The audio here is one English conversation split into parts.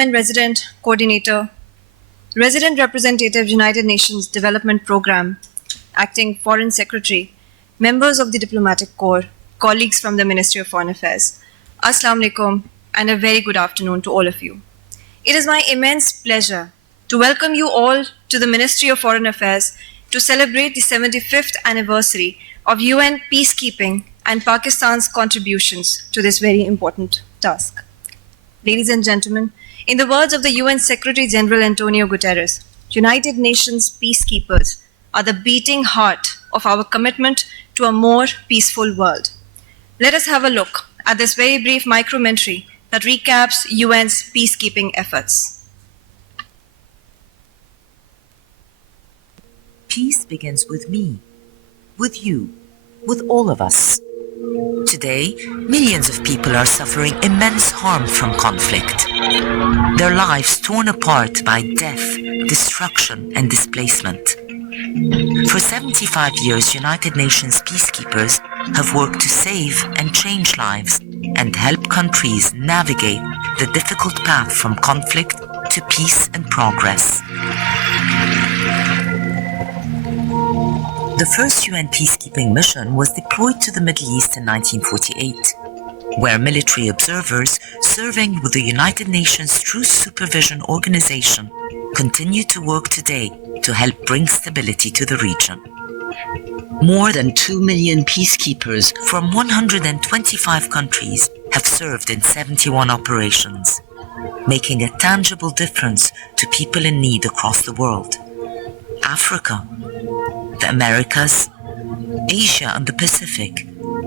and Resident Coordinator, Resident Representative, United Nations Development Programme, Acting Foreign Secretary, members of the Diplomatic Corps, colleagues from the Ministry of Foreign Affairs. Assalamu alaikum and a very good afternoon to all of you. It is my immense pleasure to welcome you all to the Ministry of Foreign Affairs to celebrate the 75th anniversary of UN peacekeeping and Pakistan's contributions to this very important task. Ladies and gentlemen, in the words of the UN Secretary General Antonio Guterres, United Nations peacekeepers are the beating heart of our commitment to a more peaceful world. Let us have a look at this very brief micromentary that recaps UN's peacekeeping efforts. Peace begins with me, with you, with all of us. Today, millions of people are suffering immense harm from conflict. Their lives torn apart by death, destruction, and displacement. For 75 years, United Nations peacekeepers have worked to save and change lives and help countries navigate the difficult path from conflict to peace and progress. The first UN peacekeeping mission was deployed to the Middle East in 1948, where military observers serving with the United Nations Truce Supervision Organization continue to work today to help bring stability to the region. More than 2 million peacekeepers from 125 countries have served in 71 operations, making a tangible difference to people in need across the world. Africa, the Americas, Asia and the Pacific,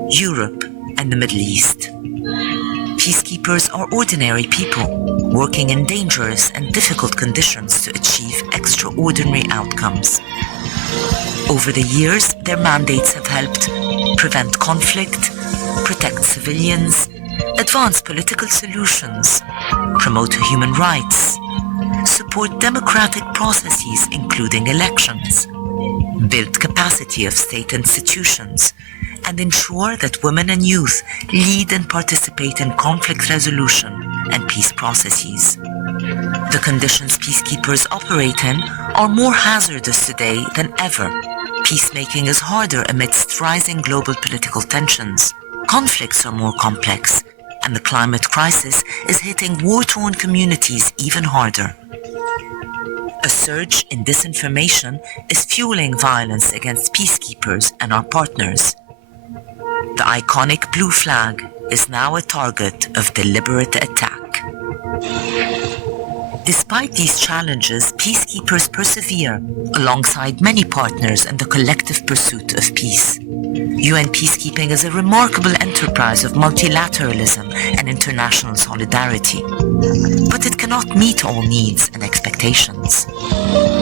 Europe and the Middle East. Peacekeepers are ordinary people working in dangerous and difficult conditions to achieve extraordinary outcomes. Over the years, their mandates have helped prevent conflict, protect civilians, advance political solutions, promote human rights, support democratic processes including elections, build capacity of state institutions, and ensure that women and youth lead and participate in conflict resolution and peace processes. The conditions peacekeepers operate in are more hazardous today than ever. Peacemaking is harder amidst rising global political tensions. Conflicts are more complex, and the climate crisis is hitting war-torn communities even harder. A surge in disinformation is fueling violence against peacekeepers and our partners. The iconic blue flag is now a target of deliberate attack. Despite these challenges, peacekeepers persevere alongside many partners in the collective pursuit of peace. UN peacekeeping is a remarkable enterprise of multilateralism and international solidarity, but it cannot meet all needs and expectations.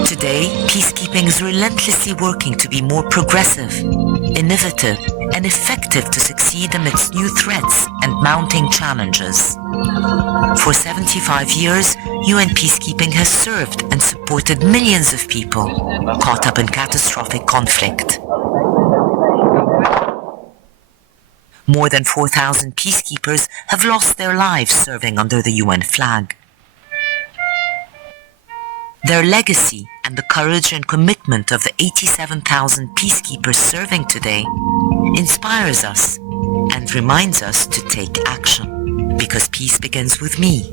Today, peacekeeping is relentlessly working to be more progressive, innovative, and effective to succeed amidst new threats and mounting challenges. For 75 years, UN peacekeeping has served and supported millions of people caught up in catastrophic conflict. More than 4,000 peacekeepers have lost their lives serving under the UN flag. Their legacy and the courage and commitment of the 87,000 peacekeepers serving today inspires us and reminds us to take action, because peace begins with me,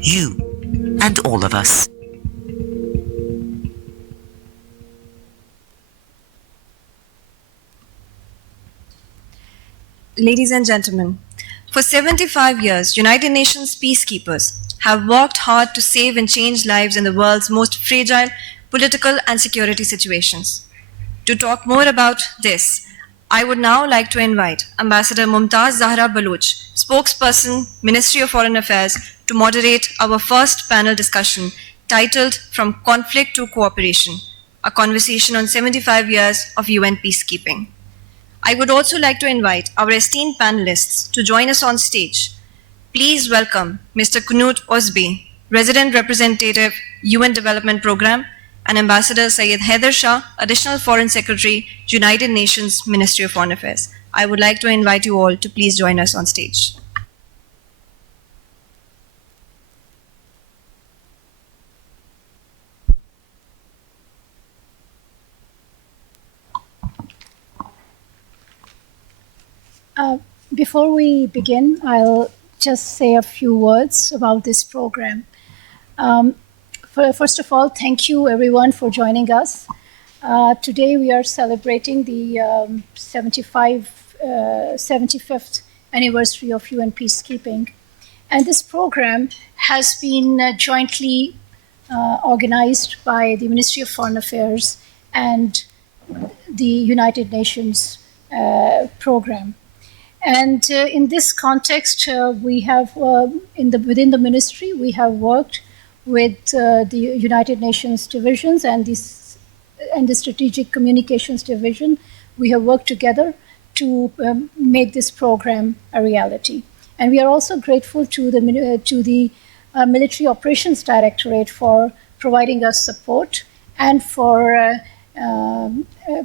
you, and all of us. Ladies and gentlemen, for 75 years, United Nations peacekeepers have worked hard to save and change lives in the world's most fragile political and security situations. To talk more about this, I would now like to invite Ambassador Mumtaz Zahra Baloch, spokesperson, Ministry of Foreign Affairs, to moderate our first panel discussion titled From Conflict to Cooperation, a conversation on 75 years of UN peacekeeping. I would also like to invite our esteemed panelists to join us on stage. Please welcome Mr. Knut Osby, Resident Representative, UN Development Programme, and Ambassador Syed Haider Shah, Additional Foreign Secretary, United Nations Ministry of Foreign Affairs. I would like to invite you all to please join us on stage. Uh, Before we begin, I'll just say a few words about this program. Um, First of all, thank you everyone for joining us. Today we are celebrating the 75th anniversary of UN peacekeeping. And this program has been jointly organized by the Ministry of Foreign Affairs and the United Nations program. And in this context, we have within the ministry we have worked with the United Nations divisions and the Strategic Communications Division. We have worked together to make this program a reality. And we are also grateful to the Military Operations Directorate for providing us support and for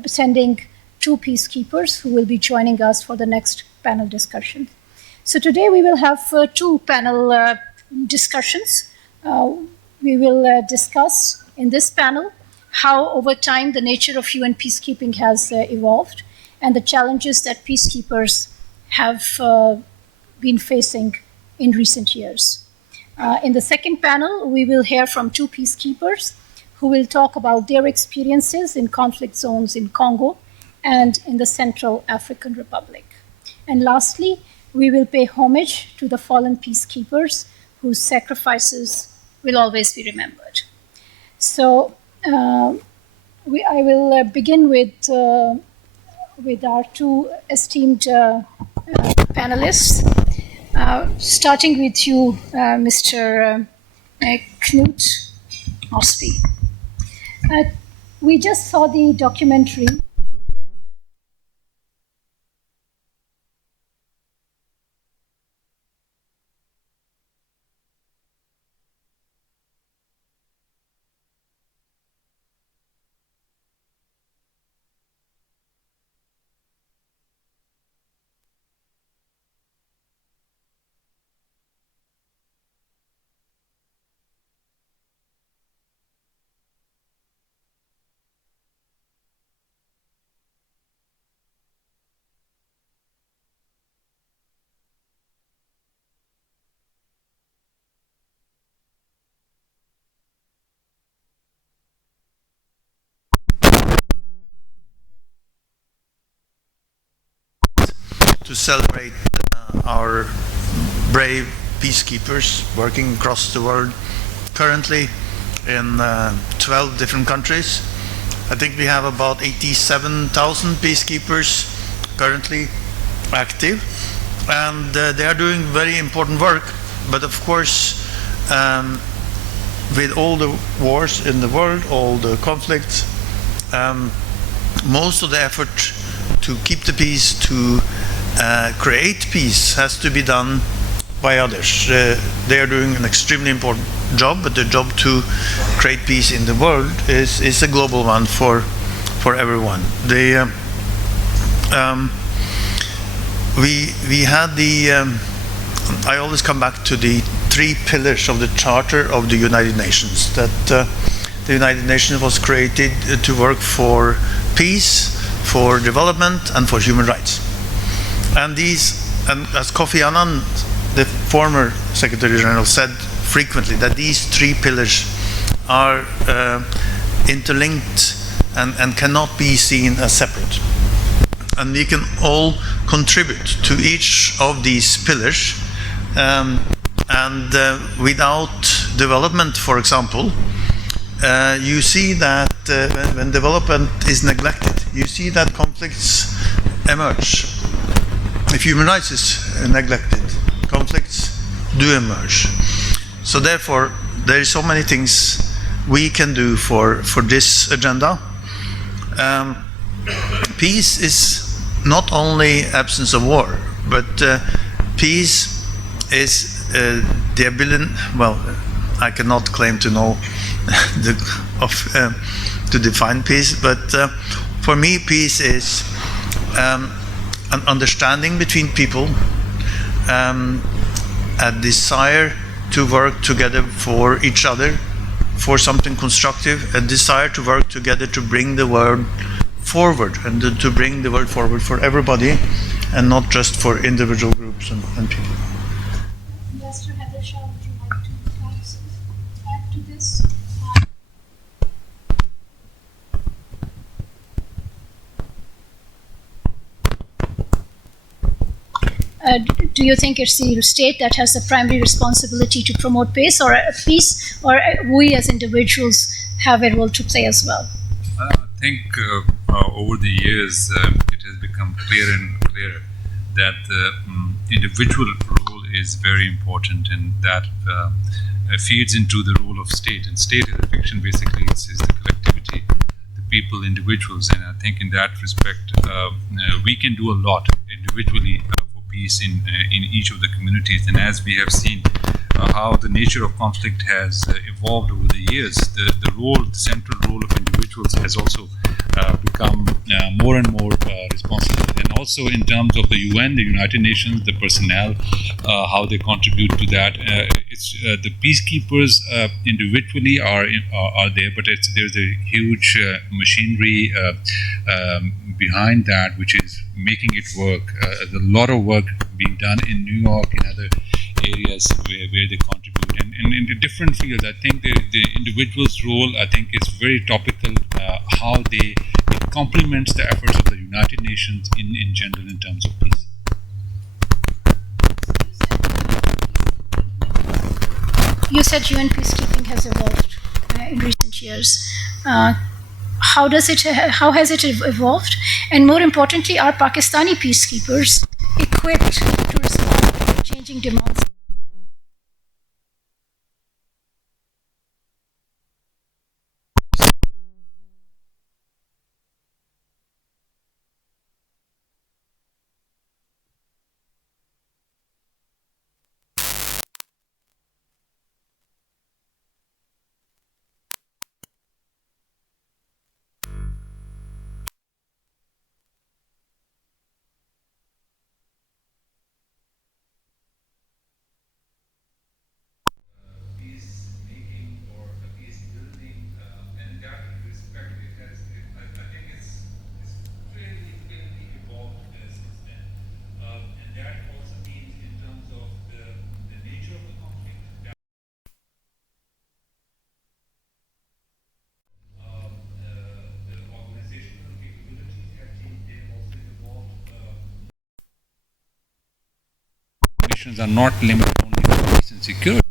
sending two peacekeepers who will be joining us for the next panel discussion. So today we will have two panel discussions. We will discuss in this panel how over time the nature of UN peacekeeping has evolved and the challenges that peacekeepers have been facing in recent years. In the second panel, we will hear from two peacekeepers who will talk about their experiences in conflict zones in Congo and in the Central African Republic. And lastly, we will pay homage to the fallen peacekeepers whose sacrifices will always be remembered. So I will begin with our two esteemed panelists, starting with you, Mr. Knut Osby. We just saw the documentary to celebrate our brave peacekeepers working across the world, currently in 12 different countries. I think we have about 87,000 peacekeepers currently active, and they are doing very important work. But of course, with all the wars in the world, all the conflicts, most of the effort to keep the peace, to create peace, has to be done by others. They are doing an extremely important job, but the job to create peace in the world is a global one for everyone. We had I always come back to the three pillars of the Charter of the United Nations, that the United Nations was created to work for peace, for development, and for human rights. And as Kofi Annan, the former Secretary General, said frequently, that these three pillars are interlinked and cannot be seen as separate. And we can all contribute to each of these pillars. Without development, for example, you see that when development is neglected, you see that conflicts emerge. If human rights is neglected, conflicts do emerge. So therefore, there are so many things we can do for this agenda. Peace is not only absence of war, but peace is the ability. Well, I cannot claim to know to define peace, but for me, peace is an understanding between people, a desire to work together for each other, for something constructive, a desire to work together to bring the world forward, and to bring the world forward for everybody, and not just for individual groups and people. Ambassador Heather Shah, would you like to add to this? Do you think it's the state that has the primary responsibility to promote peace, or we as individuals have a role to play as well? I think over the years it has become clearer and clearer that the individual role is very important, and that feeds into the role of state. And state is a fiction, basically. It's the collectivity, the people, individuals. And I think in that respect, we can do a lot individually for peace in each of the communities. And as we have seen how the nature of conflict has evolved over the years, the central role of individuals has also become more and more responsible. And also in terms of the UN, the United Nations, the personnel, how they contribute to that. It's the peacekeepers individually are there, but there's a huge machinery behind that, which is making it work. There's a lot of work being done in New York and other areas where they contribute, and in the different fields. I think the individual's role, I think, is very topical. How it complements the efforts of the United Nations in general in terms of peace. You said UN peacekeeping has evolved in recent years. How has it evolved? And more importantly, are Pakistani peacekeepers equipped to respond to changing demands? Missions are not limited only to peace and security.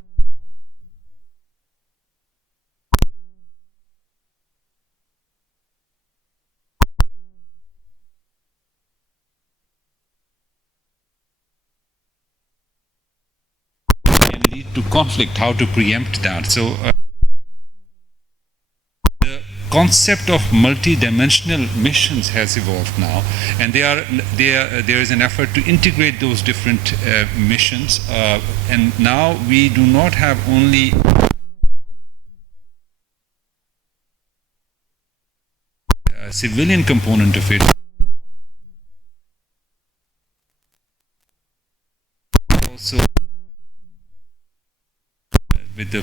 Can lead to conflict. How to preempt that? So. The concept of multi-dimensional missions has evolved now, and there is an effort to integrate those different missions, and now we do not have only a civilian component of it, also with the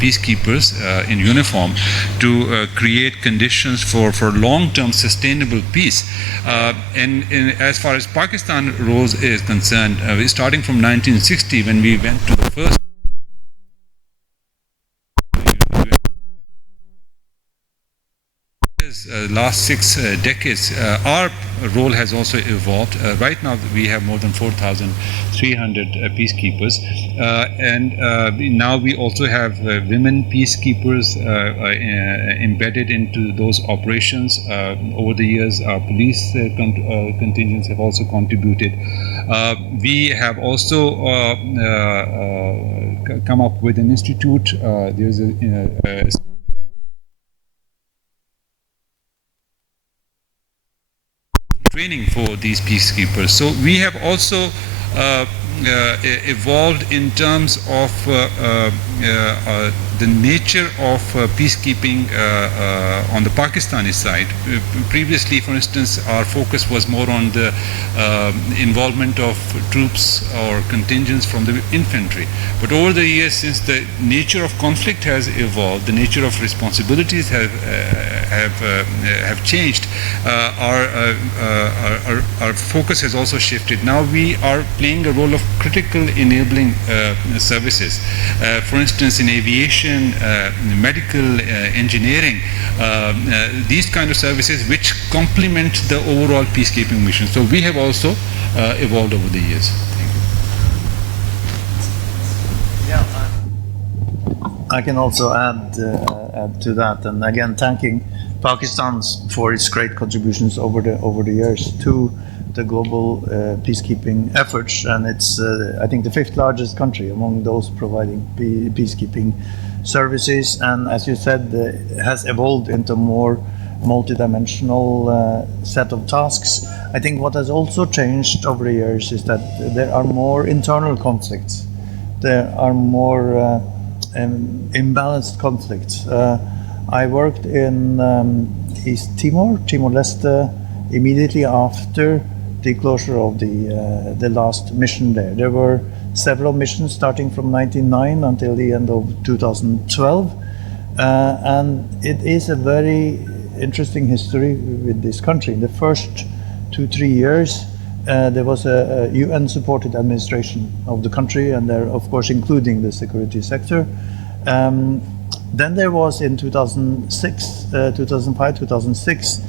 peacekeepers in uniform to create conditions for long-term sustainable peace. And as far as Pakistan role is concerned, starting from 1960, when we went to the first last 6 decades, our role has also evolved. Right now we have more than 4,300 peacekeepers, and now we also have women peacekeepers embedded into those operations. Over the years, our police contingents have also contributed. We have also come up with an institute. There's a training for these peacekeepers. So we have also evolved in terms of the nature of peacekeeping on the Pakistani side. Previously, for instance, our focus was more on the involvement of troops or contingents from the infantry. But over the years, since the nature of conflict has evolved, the nature of responsibilities have changed, our focus has also shifted. Now we are playing a role of critical enabling services. For instance, in aviation, medical, engineering, these kind of services which complement the overall peacekeeping mission. So we have also evolved over the years. Thank you. Yeah, I can also add to that, and again thanking Pakistan for its great contributions over the years to the global peacekeeping efforts, and it's I think the 5th largest country among those providing peacekeeping services, and as you said, has evolved into more multidimensional set of tasks. I think what has also changed over the years is that there are more internal conflicts. There are more imbalanced conflicts. I worked in East Timor, Timor-Leste, immediately after the closure of the last mission there. There were several missions starting from 1999 until the end of 2012, and it is a very interesting history with this country. In the first 2-3 years, there was a UN-supported administration of the country, and there, of course, including the security sector. Then there was in 2005, 2006,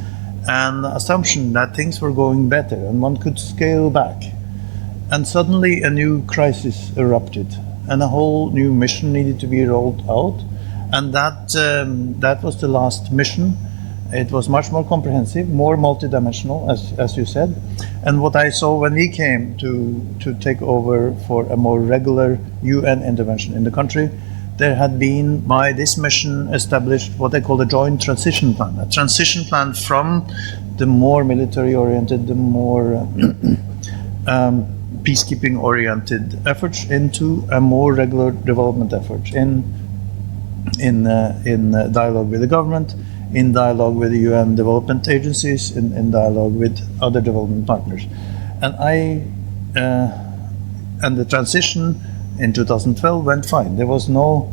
an assumption that things were going better and one could scale back. And suddenly a new crisis erupted, and a whole new mission needed to be rolled out. And that was the last mission. It was much more comprehensive, more multidimensional, as you said. And what I saw when we came to take over for a more regular UN intervention in the country, there had been, by this mission, established what they call a joint transition plan, a transition plan from the more military-oriented, the more peacekeeping-oriented efforts into a more regular development effort in dialogue with the government, in dialogue with the UN development agencies, in dialogue with other development partners. And the transition in 2012 went fine. There was no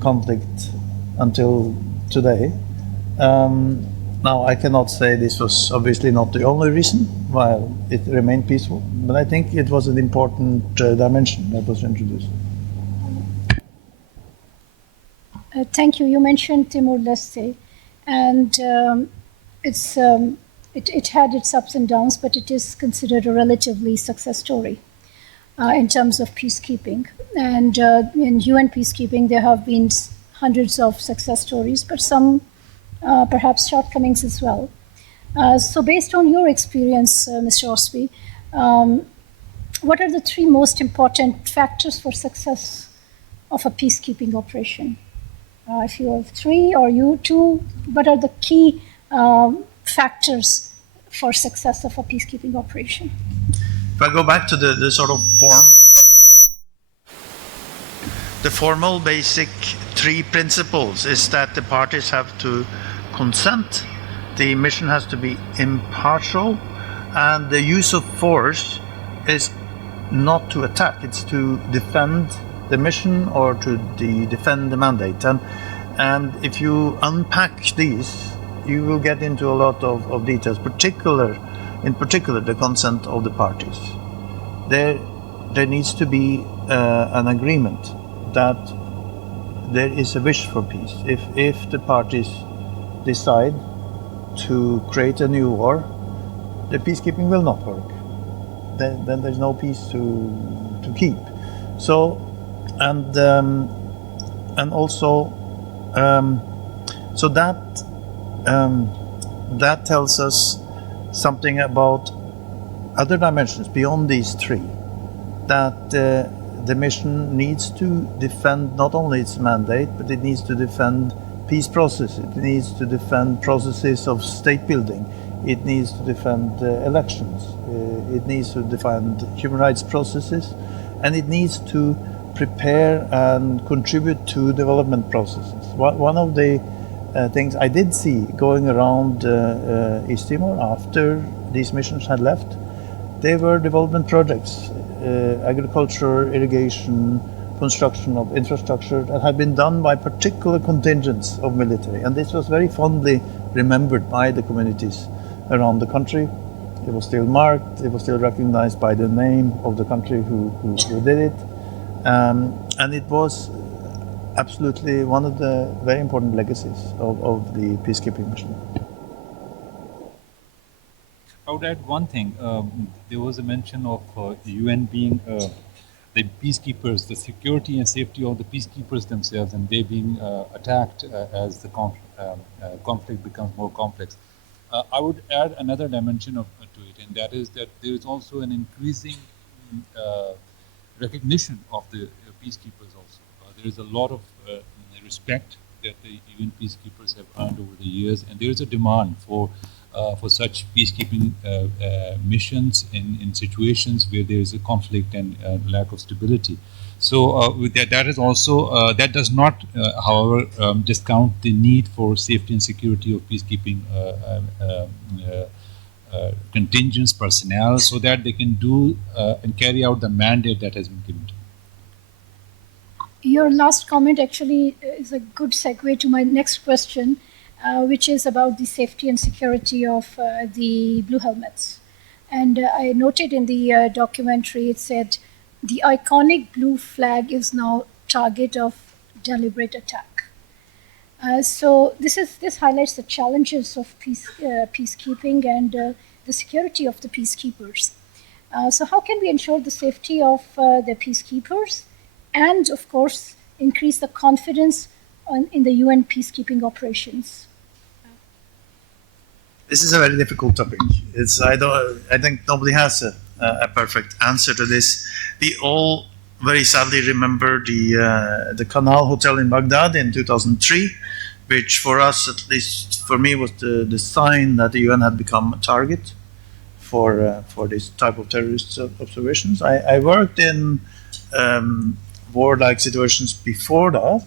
conflict until today. Now, I cannot say this was obviously not the only reason why it remained peaceful, but I think it was an important dimension that was introduced. Thank you. You mentioned Timor-Leste, and it had its ups and downs, but it is considered a relatively success story in terms of peacekeeping. And in UN peacekeeping, there have been hundreds of success stories, but some perhaps shortcomings as well. So based on your experience, Mr. Osby, what are the 3 most important factors for success of a peacekeeping operation? If you have 3 or you 2, what are the key factors for success of a peacekeeping operation? If I go back to the sort of the formal basic 3 principles is that the parties have to consent, the mission has to be impartial, and the use of force is not to attack, it's to defend the mission or to defend the mandate. And if you unpack these, you will get into a lot of details, in particular the consent of the parties. There needs to be an agreement that there is a wish for peace. If the parties decide to create a new war, the peacekeeping will not work. Then there's no peace to keep. So, and also, so that tells us something about other dimensions beyond these 3. That the mission needs to defend not only its mandate, but it needs to defend peace processes. It needs to defend processes of state building. it needs to defend elections, it needs to defend human rights processes, and it needs to prepare and contribute to development processes. One of the things I did see going around East Timor after these missions had left, they were development projects, agriculture, irrigation, construction of infrastructure that had been done by particular contingents of military. And this was very fondly remembered by the communities around the country. It was still marked, it was still recognized by the name of the country who did it. And it was absolutely one of the very important legacies of the peacekeeping mission. I would add one thing. There was a mention of the UN being the peacekeepers, the security and safety of the peacekeepers themselves, and they being attacked as the conflict becomes more complex. I would add another dimension to it, and that is that there is also an increasing recognition of the peacekeepers also. There is a lot of respect that the UN peacekeepers have earned over the years, and there is a demand for such peacekeeping missions in situations where there is a conflict and lack of stability. So with that is also that does not, however, discount the need for safety and security of peacekeeping contingents, personnel, so that they can do and carry out the mandate that has been given to them. Your last comment actually is a good segue to my next question, which is about the safety and security of the blue helmets. And I noted in the documentary, it said, the iconic blue flag is now target of deliberate attack. So this highlights the challenges of peacekeeping and the security of the peacekeepers. So how can we ensure the safety of the peacekeepers and, of course, increase the confidence in the UN peacekeeping operations? This is a very difficult topic. I think nobody has a perfect answer to this. We all very sadly remember the Canal Hotel in Baghdad in 2003, which for us, at least for me, was the sign that the UN had become a target for this type of terrorist observations. I worked in warlike situations before that,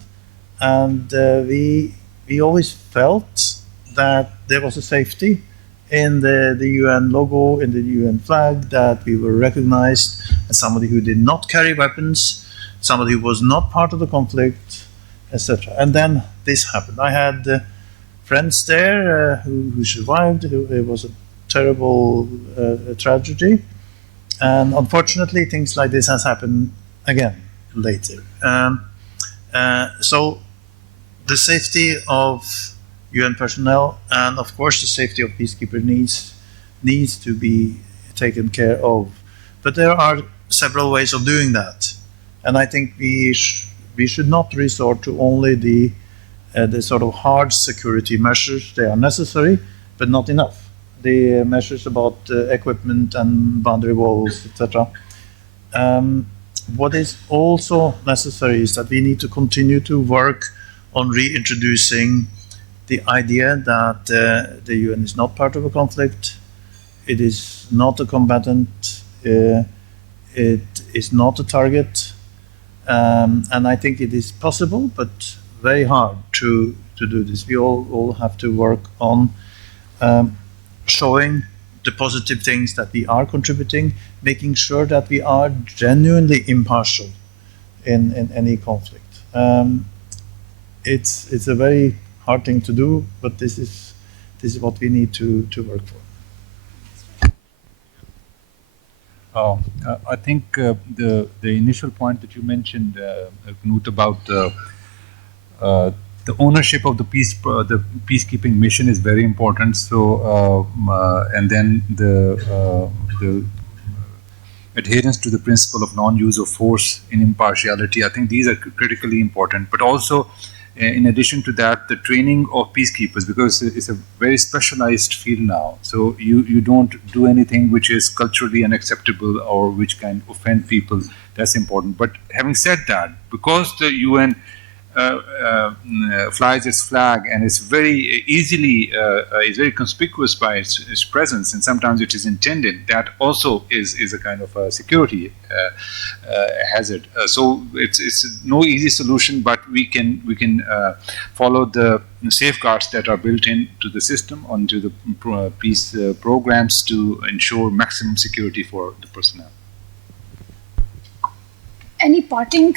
and we always felt that there was a safety in the UN logo, in the UN flag, that we were recognized as somebody who did not carry weapons, somebody who was not part of the conflict, etc. And then this happened. I had friends there who survived. It was a terrible tragedy, and unfortunately, things like this has happened again later. So the safety of UN personnel and, of course, the safety of peacekeepers needs to be taken care of. But there are several ways of doing that, and I think we should not resort to only the sort of hard security measures. They are necessary, but not enough. The measures about equipment and boundary walls, etc. What is also necessary is that we need to continue to work on reintroducing the idea that the UN is not part of a conflict, it is not a combatant, it is not a target, and I think it is possible, but very hard to do this. We all have to work on showing the positive things that we are contributing, making sure that we are genuinely impartial in any conflict. It's a very hard thing to do, but this is what we need to work for. I think the initial point that you mentioned, Knut, about the ownership of the peacekeeping mission is very important. So, and then the adherence to the principle of non-use of force in impartiality. I think these are critically important. But also, in addition to that, the training of peacekeepers, because it's a very specialized field now. So you don't do anything which is culturally unacceptable or which can offend people. That's important. But having said that, because the UN flies its flag and is very easily is very conspicuous by its presence, and sometimes it is intended. That also is a kind of a security hazard. So it's no easy solution, but we can follow the safeguards that are built into the system, onto the peace programs to ensure maximum security for the personnel. Any parting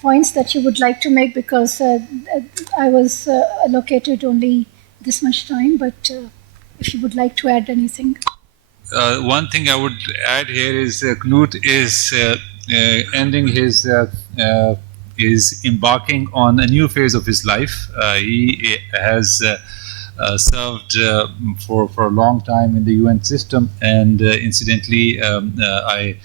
points that you would like to make? Because I was allocated only this much time, but if you would like to add anything. One thing I would add here is Knut is ending his is embarking on a new phase of his life. He has served for a long time in the UN system, and incidentally, I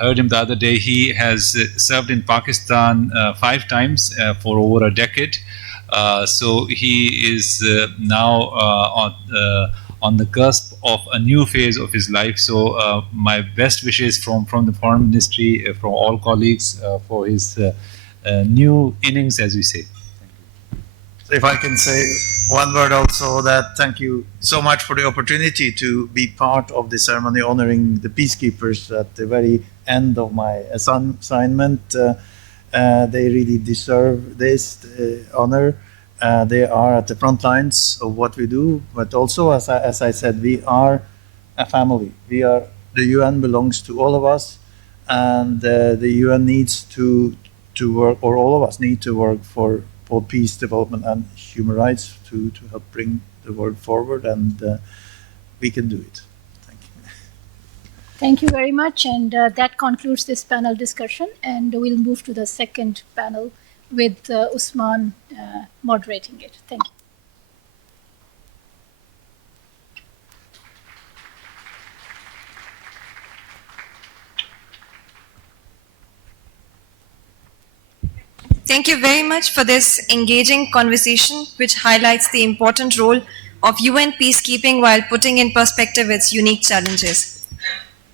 heard him the other day. He has served in Pakistan 5 times for over a decade. So he is now on the cusp of a new phase of his life. So my best wishes from the Foreign Ministry, from all colleagues, for his new innings, as we say. So if I can say one word also, that thank you so much for the opportunity to be part of the ceremony honoring the peacekeepers at the very end of my assignment. They really deserve this honor. They are at the front lines of what we do, but also, as I said, we are a family. The UN belongs to all of us, and the UN needs to work, or all of us need to work for peace, development, and human rights to help bring the world forward, and we can do it. Thank you. Thank you very much, and that concludes this panel discussion, and we'll move to the second panel with Usman moderating it. Thank you. Thank you very much for this engaging conversation, which highlights the important role of UN peacekeeping while putting in perspective its unique challenges.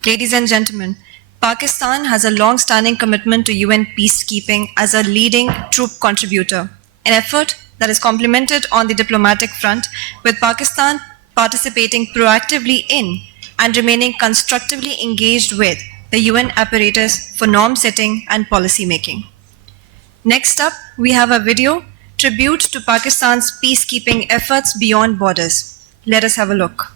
Ladies and gentlemen, Pakistan has a long-standing commitment to UN peacekeeping as a leading troop contributor, an effort that is complemented on the diplomatic front, with Pakistan participating proactively in and remaining constructively engaged with the UN apparatus for norm setting and policy making. Next up, we have a video tribute to Pakistan's peacekeeping efforts beyond borders. Let us have a look.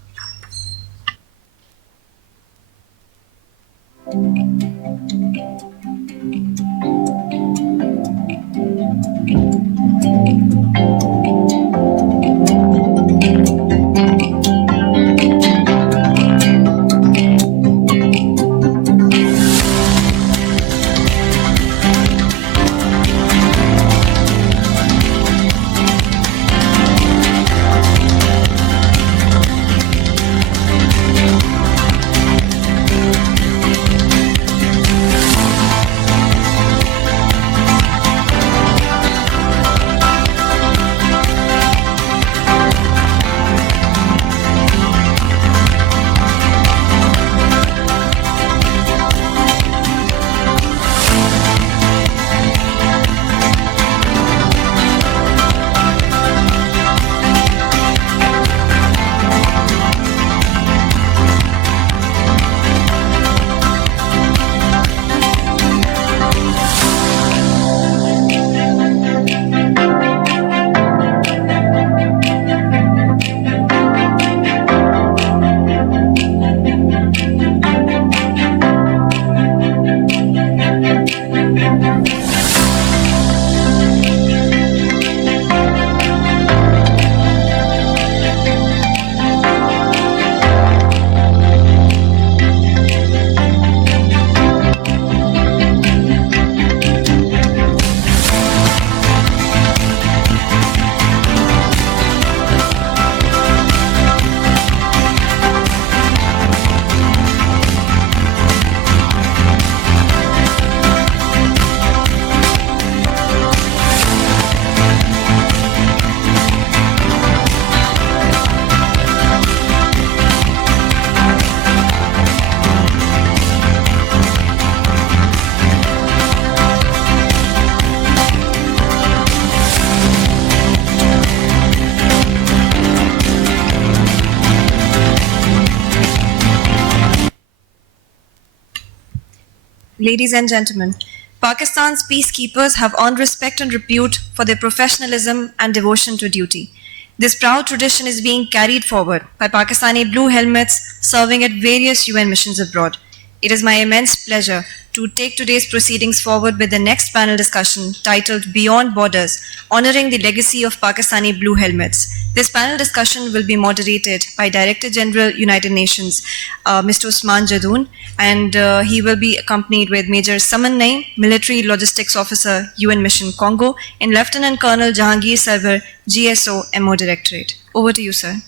ladies and gentlemen, Pakistan's peacekeepers have earned respect and repute for their professionalism and devotion to duty. This proud tradition is being carried forward by Pakistani Blue Helmets serving at various UN missions abroad. It is my immense pleasure to take today's proceedings forward with the next panel discussion titled Beyond Borders, Honoring the Legacy of Pakistani Blue Helmets. This panel discussion will be moderated by Director General United Nations, Mr. Usman Jadoon, and he will be accompanied with Major Saman Naim, Military Logistics Officer, UN Mission Congo, and Lieutenant Colonel Jahangir Sarwar, GSO, MO Directorate. Over to you, sir.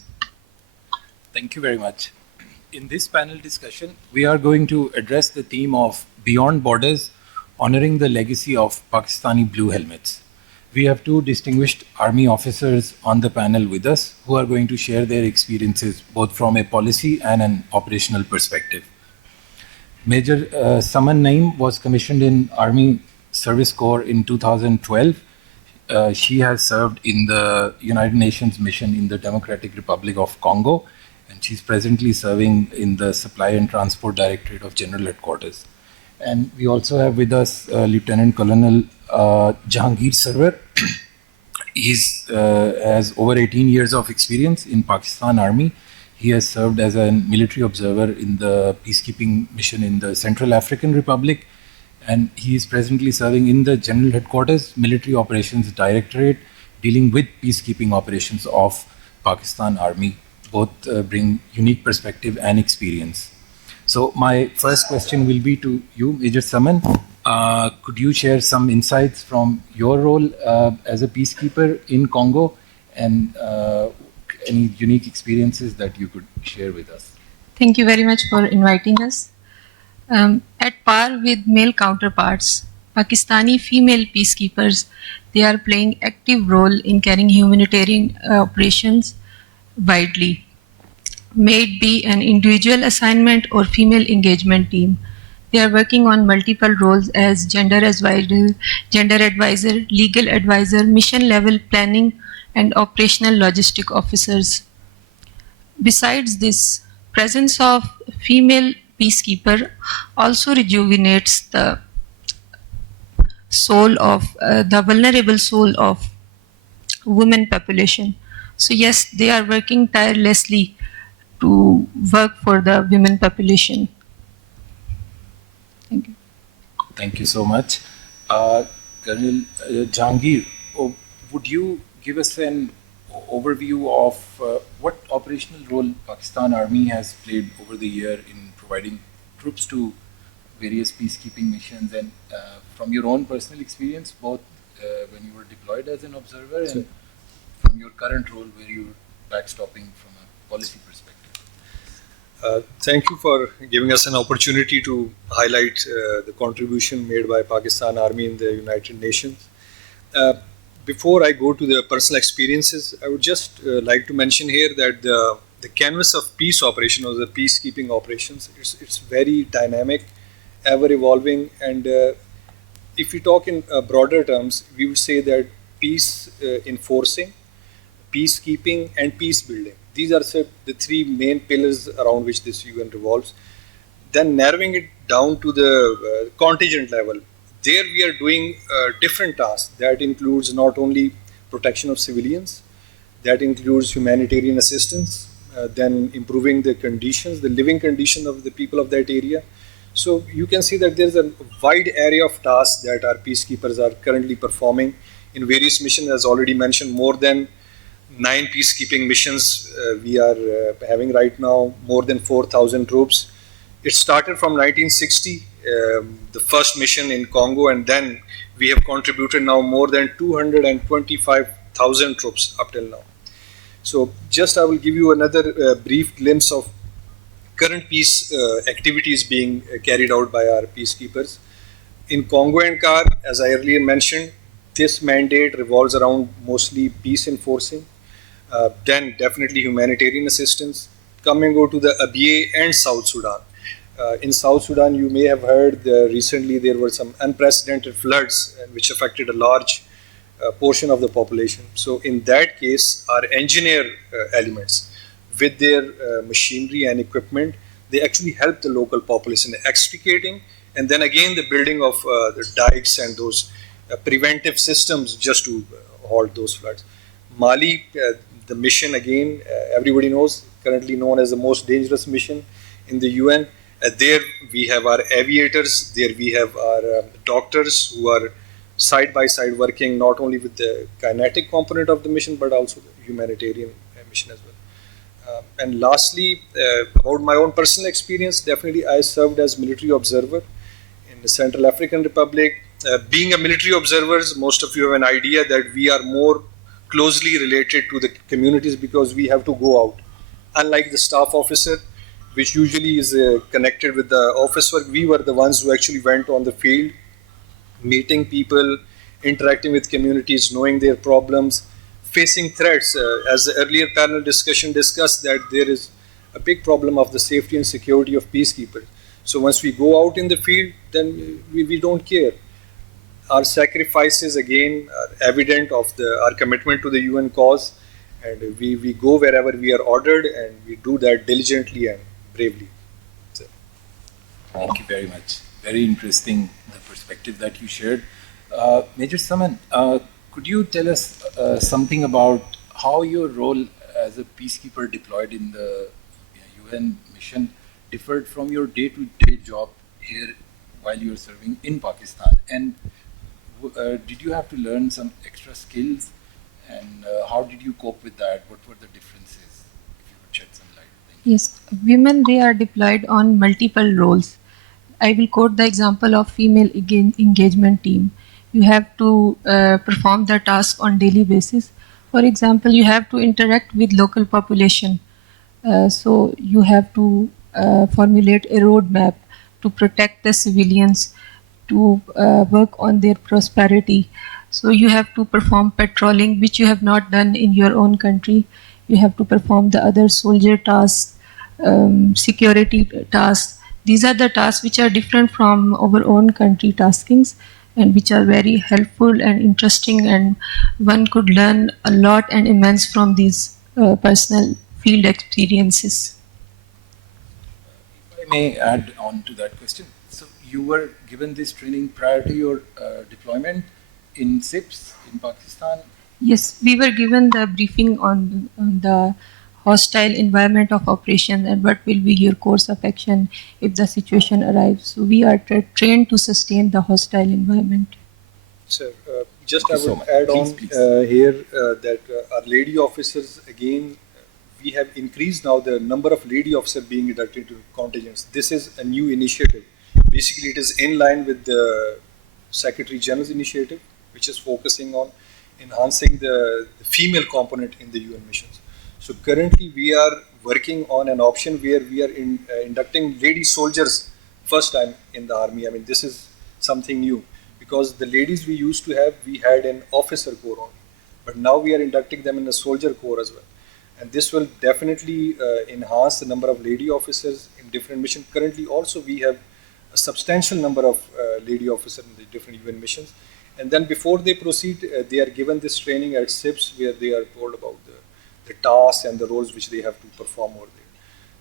Thank you very much. In this panel discussion, we are going to address the theme of Beyond Borders, Honoring the Legacy of Pakistani Blue Helmets. We have two distinguished Army officers on the panel with us who are going to share their experiences both from a policy and an operational perspective. Major Saman Naim was commissioned in Army Service Corps in 2012. She has served in the United Nations mission in the Democratic Republic of Congo, and she's presently serving in the Supply and Transport Directorate of General Headquarters. And we also have with us Lieutenant Colonel Jahangir Sarwar. He has over 18 years of experience in Pakistan Army. He has served as a military observer in the peacekeeping mission in the Central African Republic, and he is presently serving in the General Headquarters Military Operations Directorate, dealing with peacekeeping operations of Pakistan Army. Both bring unique perspective and experience. So my first question will be to you, Major Saman. Could you share some insights from your role as a peacekeeper in Congo and any unique experiences that you could share with us? Thank you very much for inviting us. At par with male counterparts, Pakistani female peacekeepers, they are playing active role in carrying humanitarian operations widely. May it be an individual assignment or female engagement team. They are working on multiple roles as gender advisor, legal advisor, mission level planning, and operational logistic officers. Besides this, presence of female peacekeeper also rejuvenates the soul of the vulnerable soul of women population. So yes, they are working tirelessly to work for the women population. Thank you. Thank you so much. Colonel Jahangir, would you give us an overview of what operational role Pakistan Army has played over the year in providing troops to various peacekeeping missions, and from your own personal experience, both when you were deployed as an observer and from your current role where you're backstopping from a policy perspective? Thank you for giving us an opportunity to highlight the contribution made by Pakistan Army in the United Nations. Before I go to the personal experiences, I would just like to mention here that the canvas of peace operation or the peacekeeping operations, it's very dynamic, ever evolving, and if we talk in broader terms, we would say that peace enforcing, peacekeeping, and peace building. These are the three main pillars around which this UN revolves. Then narrowing it down to the contingent level, there we are doing different tasks. That includes not only protection of civilians, that includes humanitarian assistance, then improving the conditions, the living condition of the people of that area. So you can see that there's a wide area of tasks that our peacekeepers are currently performing in various missions. As already mentioned, more than 9 peacekeeping missions we are having right now, more than 4,000 troops. It started from 1960, the first mission in Congo, and then we have contributed now more than 225,000 troops up till now. So just I will give you another brief glimpse of current peace activities being carried out by our peacekeepers. In Congo and CAR, as I earlier mentioned, this mandate revolves around mostly peace enforcing, then definitely humanitarian assistance. Come and go to the Abyei and South Sudan. In South Sudan, you may have heard recently there were some unprecedented floods which affected a large portion of the population. So in that case, our engineer elements with their machinery and equipment, they actually help the local population extricating and then again the building of the dikes and those preventive systems just to halt those floods. Mali, the mission again, everybody knows, currently known as the most dangerous mission in the UN. There we have our aviators, there we have our doctors who are side by side working not only with the kinetic component of the mission but also the humanitarian mission as well. And lastly, about my own personal experience, definitely I served as military observer in the Central African Republic. Being a military observer, most of you have an idea that we are more closely related to the communities because we have to go out. Unlike the staff officer, which usually is connected with the office work, we were the ones who actually went on the field, meeting people, interacting with communities, knowing their problems, facing threats. As the earlier panel discussion discussed, that there is a big problem of the safety and security of peacekeepers. So once we go out in the field, then we don't care. Our sacrifices again are evident of our commitment to the UN cause, and we go wherever we are ordered, and we do that diligently and bravely. So. Thank you very much. Very interesting, the perspective that you shared. Major Saman, could you tell us something about how your role as a peacekeeper deployed in the UN mission differed from your day-to-day job here while you were serving in Pakistan? And did you have to learn some extra skills? And how did you cope with that? What were the differences? If you could shed some light. Yes, women, they are deployed on multiple roles. I will quote the example of female engagement team. You have to perform the task on daily basis. For example, you have to interact with local population. So you have to formulate a roadmap to protect the civilians, to work on their prosperity. So you have to perform patrolling, which you have not done in your own country. You have to perform the other soldier tasks, security tasks. These are the tasks which are different from our own country taskings and which are very helpful and interesting, and one could learn a lot and immense from these personal field experiences. If I may add on to that question. So you were given this training prior to your deployment in SIPS in Pakistan? Yes, we were given the briefing on the hostile environment of operation and what will be your course of action if the situation arrives. So we are trained to sustain the hostile environment. Sir, just I Thank you so would much. add Please, on please. here that our lady officers, again, we have increased now the number of lady officers being inducted into contingents. This is a new initiative. Basically, it is in line with the Secretary General's initiative, which is focusing on enhancing the female component in the UN missions. So currently, we are working on an option where we are inducting lady soldiers first time in the army. I mean, this is something new because the ladies we used to have, we had an officer corps only, but now we are inducting them in a soldier corps as well. And this will definitely enhance the number of lady officers in different missions. Currently, also we have a substantial number of lady officers in the different UN missions. And then before they proceed, they are given this training at SIPS where they are told about the tasks and the roles which they have to perform over there.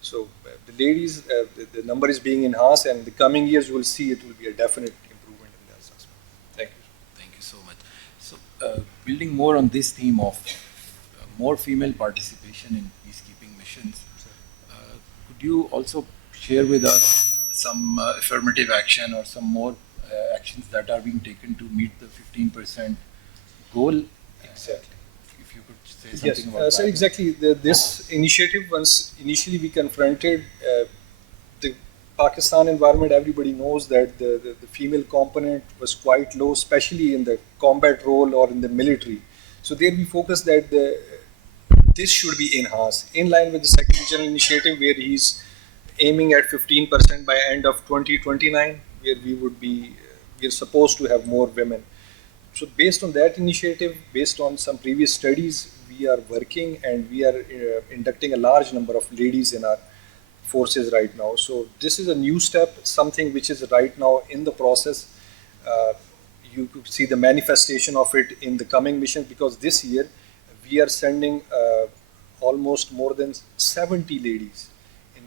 So the ladies, the number is being enhanced, and in the coming years you will see it will be a definite improvement in that aspect. Thank you. Thank you so much. So building more on this theme of more female participation in peacekeeping missions, could you also share with us some affirmative action or some more actions that are being taken to meet the 15% goal? Exactly. If you could say something about that. So exactly, this initiative, once initially we confronted the Pakistan environment, everybody knows that the female component was quite low, especially in the combat role or in the military. So there we focused that this should be enhanced in line with the Secretary General initiative, where he's aiming at 15% by end of 2029, where we would be, we're supposed to have more women. So based on that initiative, based on some previous studies, we are working and we are inducting a large number of ladies in our forces right now. So this is a new step, something which is right now in the process. You could see the manifestation of it in the coming missions, because this year we are sending almost more than 70 ladies in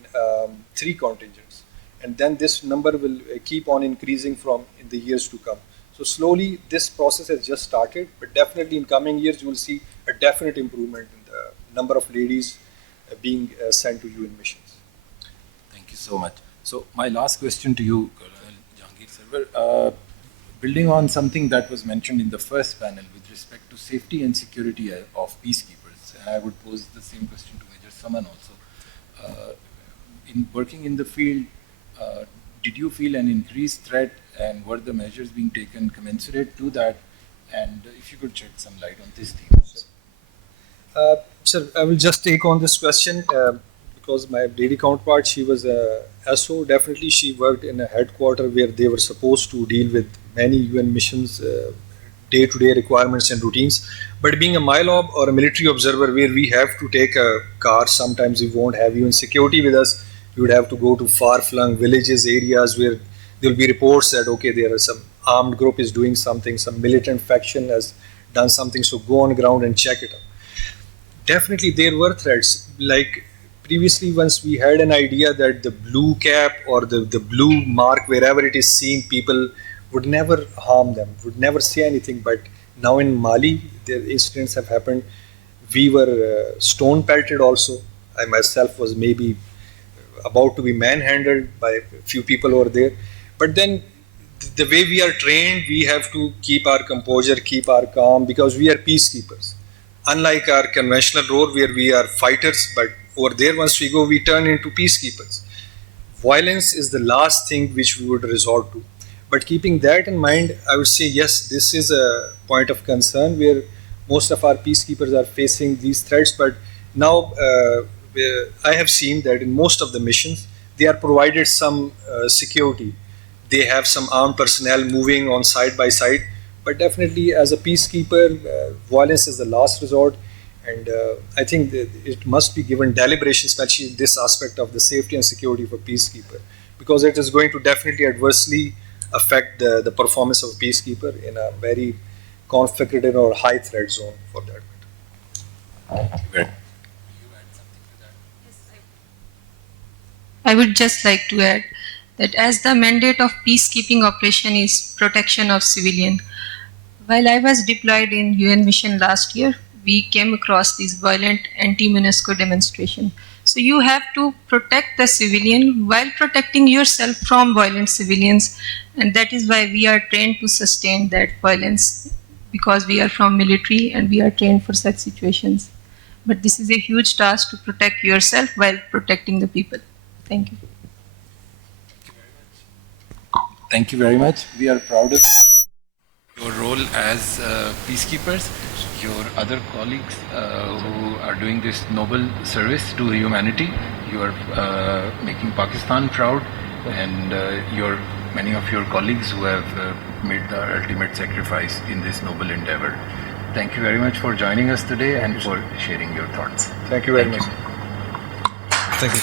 3 contingents. and then this number will keep on increasing from in the years to come. So slowly this process has just started, but definitely in coming years you will see a definite improvement in the number of ladies being sent to UN missions. Thank you so much. So my last question to you, Colonel Jahangir Sarwar, building on something that was mentioned in the first panel with respect to safety and security of peacekeepers, and I would pose the same question to Major Saman also. In working in the field, did you feel an increased threat, and were the measures being taken commensurate to that? And if you could shed some light on this theme also. Sir, I will just take on this question because my lady counterpart, she was a SO. Definitely she worked in a headquarter where they were supposed to deal with many UN missions, day-to-day requirements and routines. But being a MILOB or a military observer where we have to take a car, sometimes we won't have UN security with us. We would have to go to far-flung villages, areas where there will be reports that, okay, there are some armed group is doing something, some militant faction has done something, so go on ground and check it out. Definitely there were threats. Like previously, once we had an idea that the blue cap or the blue mark, wherever it is seen, people would never harm them, would never say anything. But now in Mali, the incidents have happened. We were stone pelted also. I myself was maybe about to be manhandled by a few people over there. But then the way we are trained, we have to keep our composure, keep our calm, because we are peacekeepers. Unlike our conventional role where we are fighters, but over there once we go, we turn into peacekeepers. Violence is the last thing which we would resort to. But keeping that in mind, I would say yes, this is a point of concern where most of our peacekeepers are facing these threats. But now I have seen that in most of the missions, they are provided some security. They have some armed personnel moving on side by side. But definitely as a peacekeeper, violence is the last resort. And I think that it must be given deliberation, especially in this aspect of the safety and security for peacekeeper, because it is going to definitely adversely affect the performance of a peacekeeper in a very conflicted or high threat zone for that matter. I would just like to add that as the mandate of peacekeeping operation is protection of civilian, while I was deployed in UN mission last year, we came across this violent anti-MONUSCO demonstration. So you have to protect the civilian while protecting yourself from violent civilians, and that is why we are trained to sustain that violence, because we are from military and we are trained for such situations. But this is a huge task to protect yourself while protecting the people. Thank you. Thank you very much. We are proud of your role as peacekeepers, your other colleagues who are doing this noble service to humanity. You are making Pakistan proud, and many of your colleagues who have made the ultimate sacrifice in this noble endeavor. Thank you very much for joining us today and for sharing your thoughts. Thank you very much. Thank you.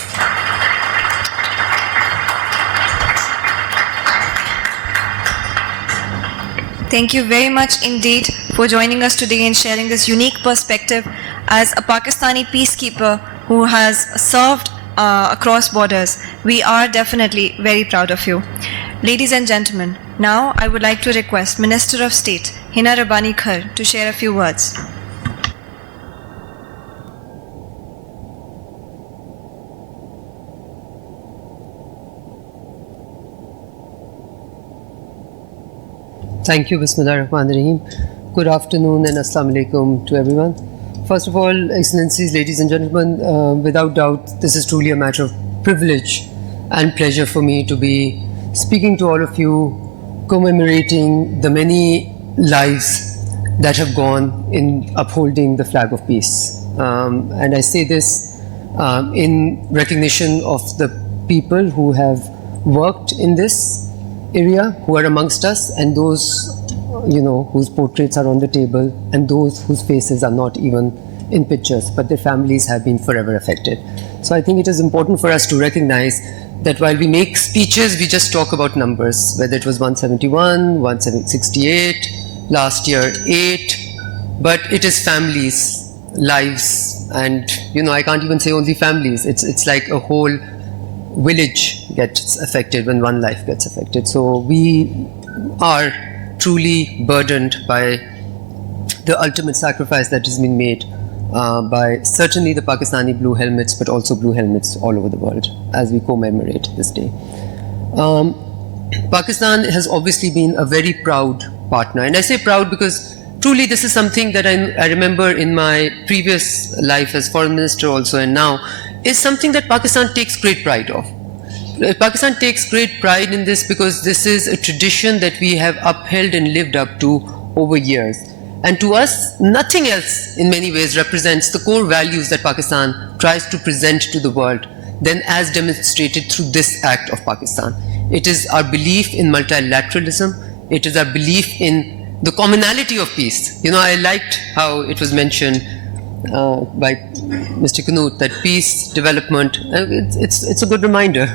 Thank you very much indeed for joining us today and sharing this unique perspective as a Pakistani peacekeeper who has served across borders. We are definitely very proud of you. Ladies and gentlemen, now I would like to request Minister of State Hina Rabbani Khar to share a few words. Thank you, Bismillah Rahman Rahim. Good afternoon and Assalamu Alaikum to everyone. First of all, Excellencies, ladies and gentlemen, without doubt, this is truly a matter of privilege and pleasure for me to be speaking to all of you, commemorating the many lives that have gone in upholding the flag of peace. And I say this in recognition of the people who have worked in this area, who are amongst us, and those whose portraits are on the table, and those whose faces are not even in pictures, but their families have been forever affected. So I think it is important for us to recognize that while we make speeches, we just talk about numbers, whether it was 171, 168, last year 8, but it is families, lives, and I can't even say only families. It's like a whole village gets affected, when one life gets affected. So we are truly burdened by the ultimate sacrifice that has been made by certainly the Pakistani blue helmets, but also blue helmets all over the world as we commemorate this day. Pakistan has obviously been a very proud partner, and I say proud because truly this is something that I remember in my previous life as foreign minister also, and now is something that Pakistan takes great pride of. Pakistan takes great pride in this because this is a tradition that we have upheld and lived up to over years. And to us, nothing else in many ways represents the core values that Pakistan tries to present to the world than as demonstrated through this act of Pakistan. It is our belief in multilateralism. It is our belief in the commonality of peace. You know, I liked how it was mentioned by Mr. Knut that peace, development, it's a good reminder.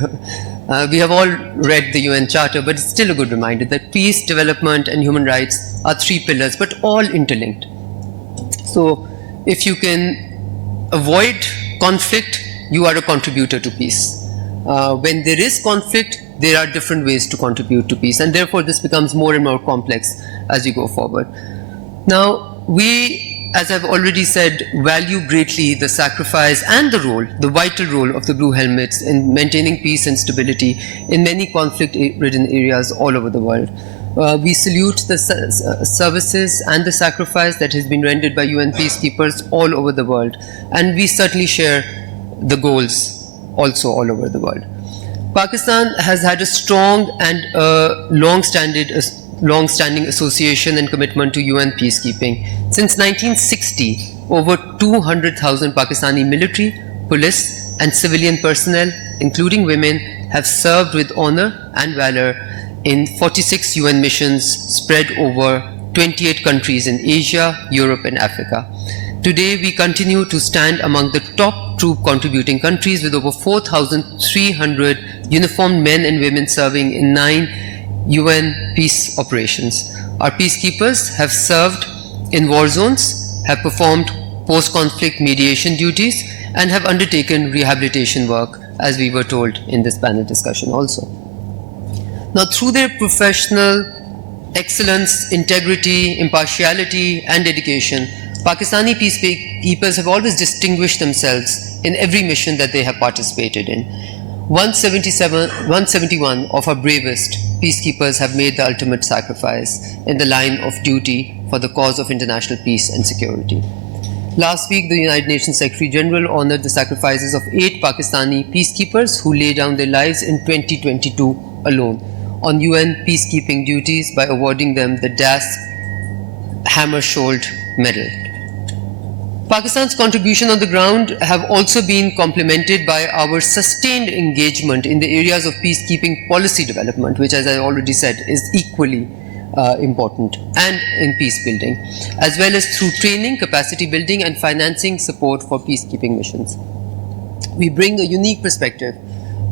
We have all read the UN Charter, but it's still a good reminder that peace, development, and human rights are three pillars, but all interlinked. So if you can avoid conflict, you are a contributor to peace. When there is conflict, there are different ways to contribute to peace, and therefore this becomes more and more complex as you go forward. Now, we, as I've already said, value greatly the sacrifice and the role, the vital role of the blue helmets in maintaining peace and stability in many conflict-ridden areas all over the world. We salute the services and the sacrifice that has been rendered by UN peacekeepers all over the world, and we certainly share the goals also all over the world. Pakistan has had a strong and long-standing association and commitment to UN peacekeeping. Since 1960, over 200,000 Pakistani military, police, and civilian personnel, including women, have served with honor and valor in 46 UN missions spread over 28 countries in Asia, Europe, and Africa. Today, we continue to stand among the top troop contributing countries with over 4,300 uniformed men and women serving in 9 UN peace operations. Our peacekeepers have served in war zones, have performed post-conflict mediation duties, and have undertaken rehabilitation work, as we were told in this panel discussion also. Now, through their professional excellence, integrity, impartiality, and dedication, Pakistani peacekeepers have always distinguished themselves in every mission that they have participated in. 171 of our bravest peacekeepers have made the ultimate sacrifice in the line of duty for the cause of international peace and security. Last week, the United Nations Secretary General honored the sacrifices of 8 Pakistani peacekeepers who laid down their lives in 2022 alone on UN peacekeeping duties by awarding them the DAS Hammarskjöld Medal. Pakistan's contribution on the ground have also been complemented by our sustained engagement in the areas of peacekeeping policy development, which, as I already said, is equally important, and in peace building, as well as through training, capacity building, and financing support for peacekeeping missions. We bring a unique perspective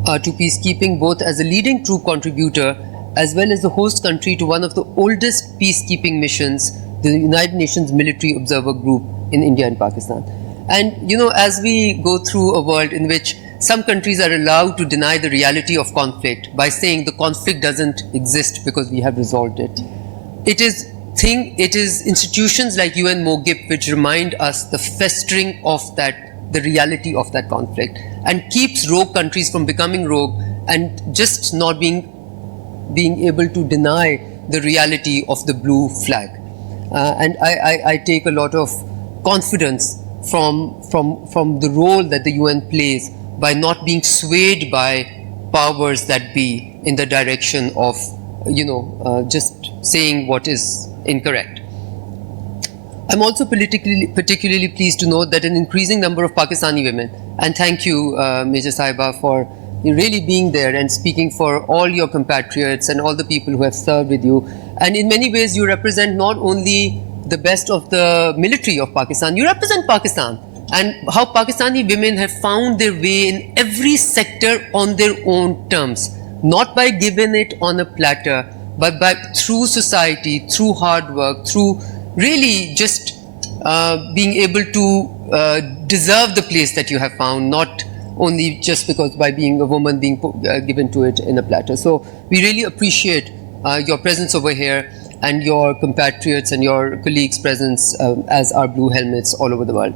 to peacekeeping, both as a leading troop contributor as well as the host country to one of the oldest peacekeeping missions, the United Nations Military Observer Group in India and Pakistan. And you know, as we go through a world in which some countries are allowed to deny the reality of conflict by saying the conflict doesn't exist because we have resolved it, it is institutions like UN MOGIP which remind us the festering of that, the reality of that conflict, and keeps rogue countries from becoming rogue and just not being able to deny the reality of the blue flag. And I take a lot of confidence from the role that the UN plays by not being swayed by powers that be in the direction of, just saying what is incorrect. I'm also particularly pleased to note that an increasing number of Pakistani women, and thank you, Major Sahiba, for really being there and speaking for all your compatriots and all the people who have served with you. And in many ways, you represent not only the best of the military of Pakistan, you represent Pakistan and how Pakistani women have found their way in every sector on their own terms, not by giving it on a platter, but through society, through hard work, through really just being able to deserve the place that you have found, not only just because by being a woman being given to it in a platter. So we really appreciate your presence over here and your compatriots and your colleagues' presence as our blue helmets all over the world.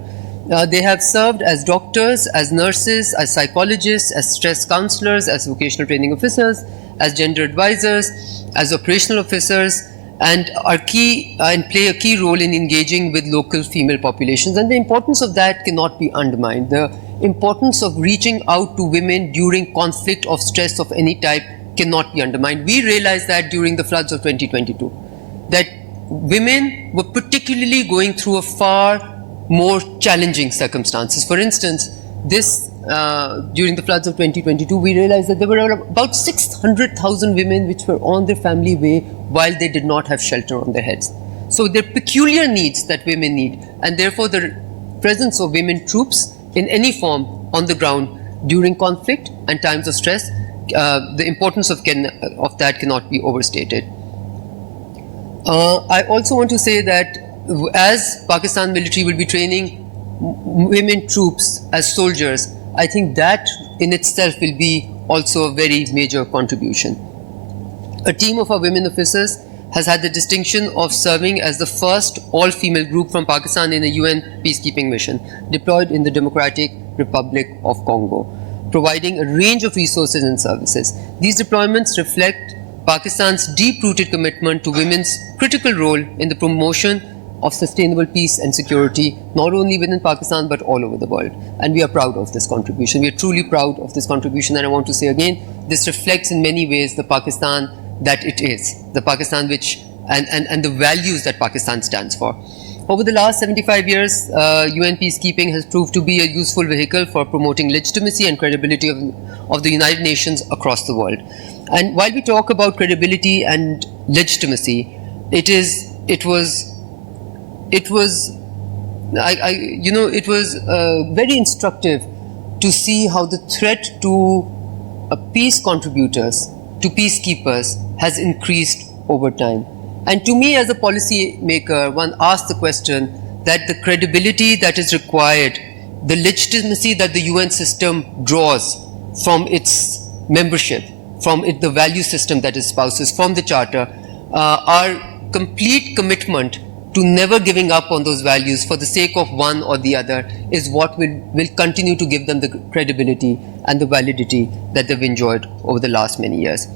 They have served as doctors, as nurses, as psychologists, as stress counselors, as vocational training officers, as gender advisors, as operational officers, and play a key role in engaging with local female populations. And the importance of that cannot be undermined. The importance of reaching out to women during conflict of stress of any type cannot be undermined. We realized that during the floods of 2022, that women were particularly going through a far more challenging circumstances. For instance, during the floods of 2022, we realized that there were about 600,000 women which were on their family way while they did not have shelter on their heads. So there are peculiar needs that women need, and therefore the presence of women troops in any form on the ground during conflict and times of stress, the importance of that cannot be overstated. I also want to say that as Pakistan military will be training women troops as soldiers, I think that in itself will be also a very major contribution. A team of our women officers has had the distinction of serving as the first all-female group from Pakistan in a UN peacekeeping mission deployed in the Democratic Republic of Congo, providing a range of resources and services. These deployments reflect Pakistan's deep-rooted commitment to women's critical role in the promotion of sustainable peace and security, not only within Pakistan but all over the world. And we are proud of this contribution. We are truly proud of this contribution, and I want to say again, this reflects in many ways the Pakistan that it is, the Pakistan which and the values that Pakistan stands for. Over the last 75 years, UN peacekeeping has proved to be a useful vehicle for promoting legitimacy and credibility of the United Nations across the world. And while we talk about credibility and legitimacy, it was very instructive to see how the threat to peace contributors, to peacekeepers, has increased over time. And to me, as a policy maker, one asks the question that the credibility that is required, the legitimacy that the UN system draws from its membership, from the value system that it espouses, from the Charter, our complete commitment to never giving up on those values for the sake of one or the other is what will continue to give them the credibility and the validity that they've enjoyed over the last many years.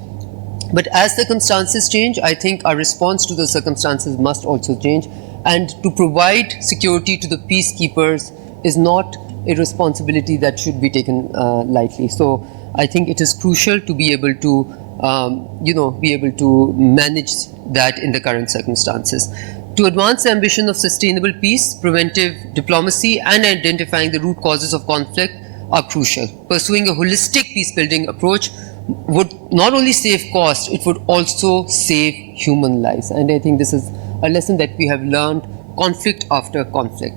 But as circumstances change, I think our response to those circumstances must also change, and to provide security to the peacekeepers is not a responsibility that should be taken lightly. So I think it is crucial to be able to manage that in the current circumstances. To advance the ambition of sustainable peace, preventive diplomacy and identifying the root causes of conflict are crucial. Pursuing a holistic peace-building approach would not only save cost, it would also save human lives. And I think this is a lesson that we have learned conflict after conflict.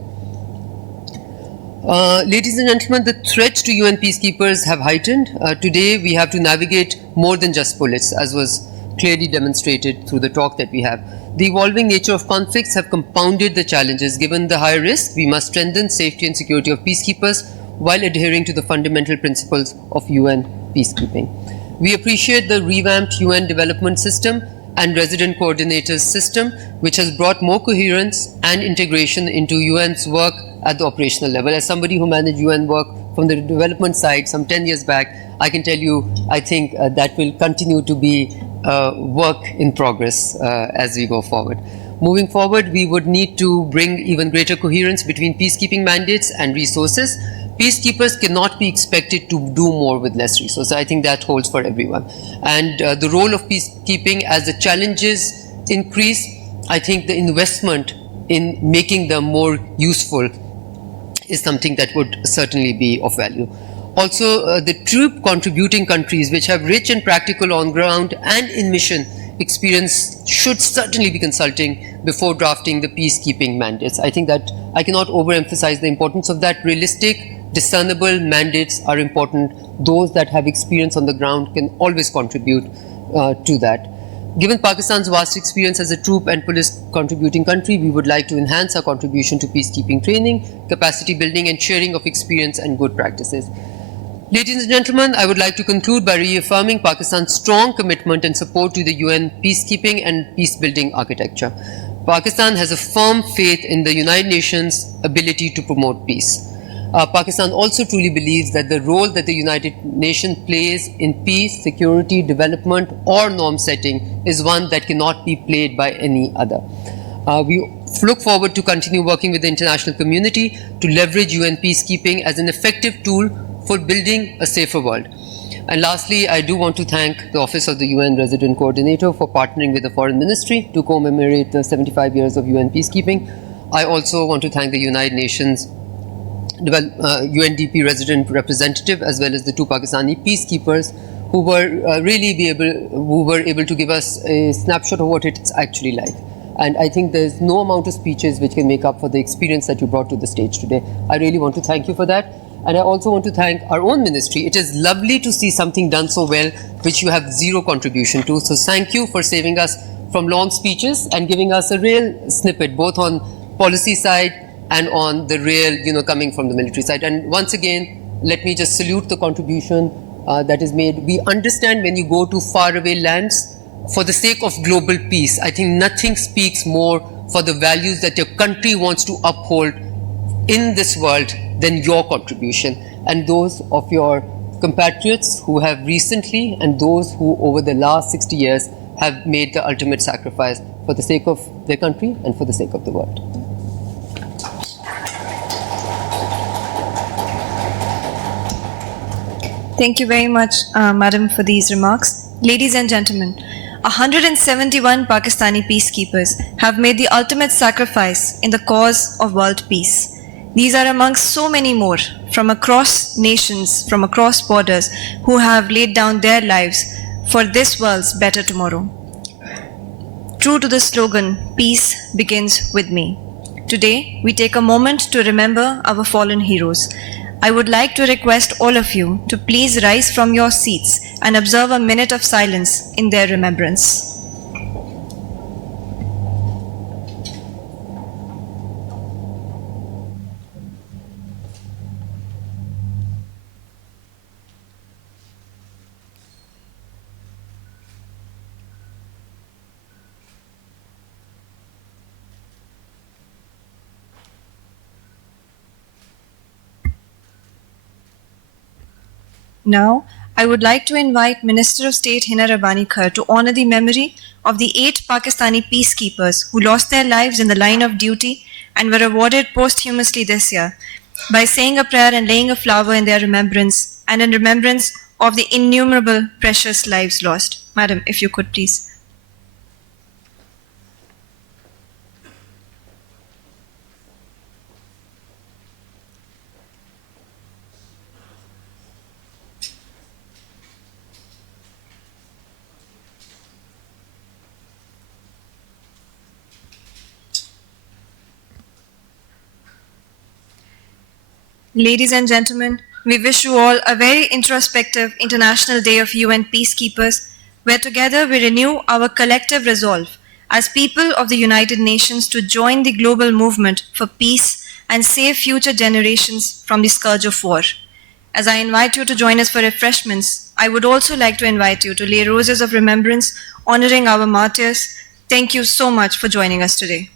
Ladies and gentlemen, the threats to UN peacekeepers have heightened. Today we have to navigate more than just bullets, as was clearly demonstrated through the talk that we have. The evolving nature of conflicts have compounded the challenges. Given the high risk, we must strengthen safety and security of peacekeepers while adhering to the fundamental principles of UN peacekeeping. We appreciate the revamped UN development system and resident coordinators system, which has brought more coherence and integration into UN's work at the operational level. As somebody who managed UN work from the development side some 10 years back, I can tell you, I think that will continue to be work in progress as we go forward. Moving forward, we would need to bring even greater coherence between peacekeeping mandates and resources. Peacekeepers cannot be expected to do more with less resources. I think that holds for everyone. And the role of peacekeeping, as the challenges increase, I think the investment in making them more useful is something that would certainly be of value. Also, the troop contributing countries which have rich and practical on-ground and in-mission experience should certainly be consulting before drafting the peacekeeping mandates. I think that I cannot overemphasize the importance of that. Realistic, discernible mandates are important. Those that have experience on the ground can always contribute to that. Given Pakistan's vast experience as a troop and police contributing country, we would like to enhance our contribution to peacekeeping training, capacity building and sharing of experience and good practices. Ladies and gentlemen, I would like to conclude by reaffirming Pakistan's strong commitment and support to the UN peacekeeping and peace-building architecture. Pakistan has a firm faith in the United Nations' ability to promote peace. Pakistan also truly believes that the role that the United Nations plays in peace, security, development, or norm setting is one that cannot be played by any other. We look forward to continue working with the international community to leverage UN peacekeeping as an effective tool for building a safer world. And lastly, I do want to thank the Office of the UN Resident Coordinator for partnering with the Foreign Ministry to commemorate the 75 years of UN peacekeeping. I also want to thank the United Nations UNDP resident representative as well as the two Pakistani peacekeepers who were able to give us a snapshot of what it's actually like. And I think there's no amount of speeches which can make up for the experience that you brought to the stage today. I really want to thank you for that. And I also want to thank our own ministry. It is lovely to see something done so well, which you have zero contribution to. So thank you for saving us from long speeches and giving us a real snippet, both on policy side and on the real, coming from the military side. And once again, let me just salute the contribution that is made. We understand when you go to faraway lands, for the sake of global peace, I think nothing speaks more for the values that your country wants to uphold in this world than your contribution and those of your compatriots who have recently and those who over the last 60 years have made the ultimate sacrifice for the sake of their country and for the sake of the world. Thank you very much, Madam, for these remarks. Ladies and gentlemen, 171 Pakistani peacekeepers have made the ultimate sacrifice in the cause of world peace. These are amongst so many more from across nations, from across borders, who have laid down their lives for this world's better tomorrow. True to the slogan, peace begins with me. Today, we take a moment to remember our fallen heroes. I would like to request all of you to please rise from your seats and observe a minute of silence in their remembrance. Now, I would like to invite Minister of State Hina Rabbani Khar to honor the memory of the 8 Pakistani peacekeepers who lost their lives in the line of duty and were awarded posthumously this year by saying a prayer and laying a flower in their remembrance and in remembrance of the innumerable precious lives lost. Madam, if you could please. Ladies and gentlemen, we wish you all a very introspective International Day of UN Peacekeepers, where together we renew our collective resolve as people of the United Nations to join the global movement for peace and save future generations from the scourge of war. As I invite you to join us for refreshments, I would also like to invite you to lay roses of remembrance honoring our martyrs. Thank you so much for joining us today.